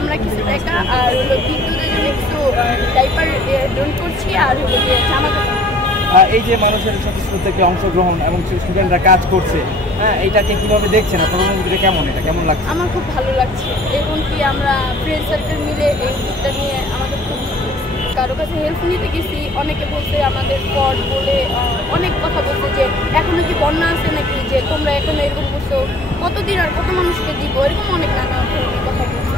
আমরা কিছু টাকা আর হলো বিদ্যুতের জন্য কিছু ডাইপার ডোনেট করছি আর হলো যে জামা কাপড়। এই যে মানুষের স্বতঃস্ফূর্ত অংশগ্রহণ এবং স্টুডেন্টরা কাজ করছে, হ্যাঁ, এইটাকে কিভাবে দেখছেন? আপনার অনুভূতিটা কেমন? এটা কেমন লাগছে? আমার খুব ভালো লাগছে। এমনকি আমরা ফ্রেন্ড সার্কেল মিলে এই উদ্যোগটা নিয়ে আমাদের খুব কারো কাছে হেল্প নিতে গেছি, অনেকে বলছে আমাদের পট বলে অনেক কথা বলছে যে এখনো কি বন্যা আছে নাকি, যে তোমরা এখন এরকম করছো, কতদিন আর কত মানুষকে দিব, এরকম অনেক নানা ধরনের কথা বলছে।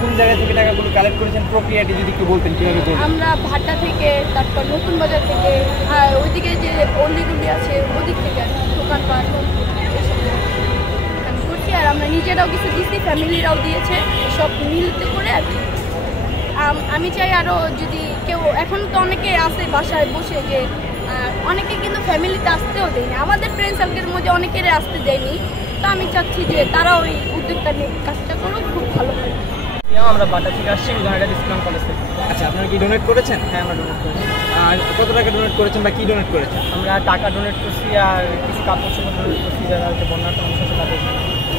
কোন জায়গা থেকে টাকাগুলো কালেক্ট করেছেন, প্রক্রিয়াটি যদি একটু বলতেন কিভাবে করবেন? আমরা ভাটা থেকে, তারপর নতুন বাজার থেকে, ওইদিকে যে অলিগুলি আছে ওদিক থেকে দোকানপাট আমি করছি। আর আমরা নিজেরাও কিছু দিচ্ছি, ফ্যামিলিরাও দিয়েছে, সব মিলতে করে আর কি। আমি চাই আরও যদি কেউ, এখন তো অনেকে আসে বাসায় বসে যে অনেকে কিন্তু ফ্যামিলিতে আসতেও দেয়নি, আমাদের ফ্রেন্ড সার্কেলের মধ্যে অনেকের আসতে দেয়নি। তো আমি চাচ্ছি যে তারাও ওই উদ্যোগটা নিয়ে কাজটা করুক, খুব ভালো হয়। আমরা বাটা থেকে আসছি, গুজরাট ইসলাম কলেজ থেকে। আচ্ছা, আপনারা কি ডোনেট করেছেন? হ্যাঁ, আমরা ডোনেট করেছি। আর কত টাকা ডোনেট করেছেন বা কি ডোনেট করেছেন? আমরা টাকা ডোনেট করছি আর কিছু কাপড় চোপড় ডোনেট করছি, যারা হচ্ছে বন্যার সমস্যা তাদের।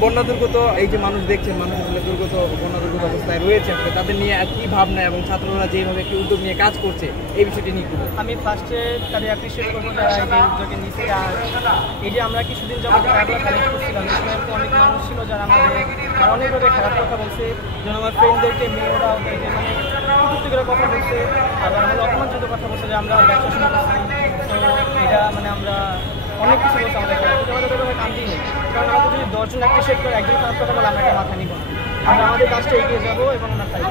বন্যা দুর্গত এই যে মানুষ দেখছেন, মানুষ আসলে বন্যা দুর্গত অবস্থায় রয়েছে, তাদের নিয়ে কি ভাবনা এবং ছাত্ররা যেভাবে একটি উদ্যোগ নিয়ে কাজ করছে এই বিষয়টি নিয়ে খুব আমি ফার্স্টে তাদের অ্যাপ্রিসিয়েট করবো যারা এই যে উদ্যোগে নিচ্ছে। আর এই যে আমরা কিছুদিন যাবত টাকাগুলো কালেক্ট করছিলাম, এই সময় অনেক মানুষ ছিল যারা আমাদের আর অনেকভাবে খারাপ কথা বলছে, যেন আমার ফ্রেন্ডদেরকে, মেয়েরা ওদেরকে মানে কুটুক্তি করে কথা বলছে, আবার আমাদের অপমানজনক কথা বলছে যে আমরা ব্যবসা শুরু করছি। তো এটা মানে আমরা অনেক কিছু বলছে আমাদের খারাপ, কিন্তু আমাদের কোনো কান্দি নেই, কারণ আমাদের যদি 10 জন অ্যাপ্রিসিয়েট করে একজন খারাপ কথা বলে আমরা এটা মাথা নিব না। আমরা আমাদের কাজটা এগিয়ে যাবো এবং আমরা তাই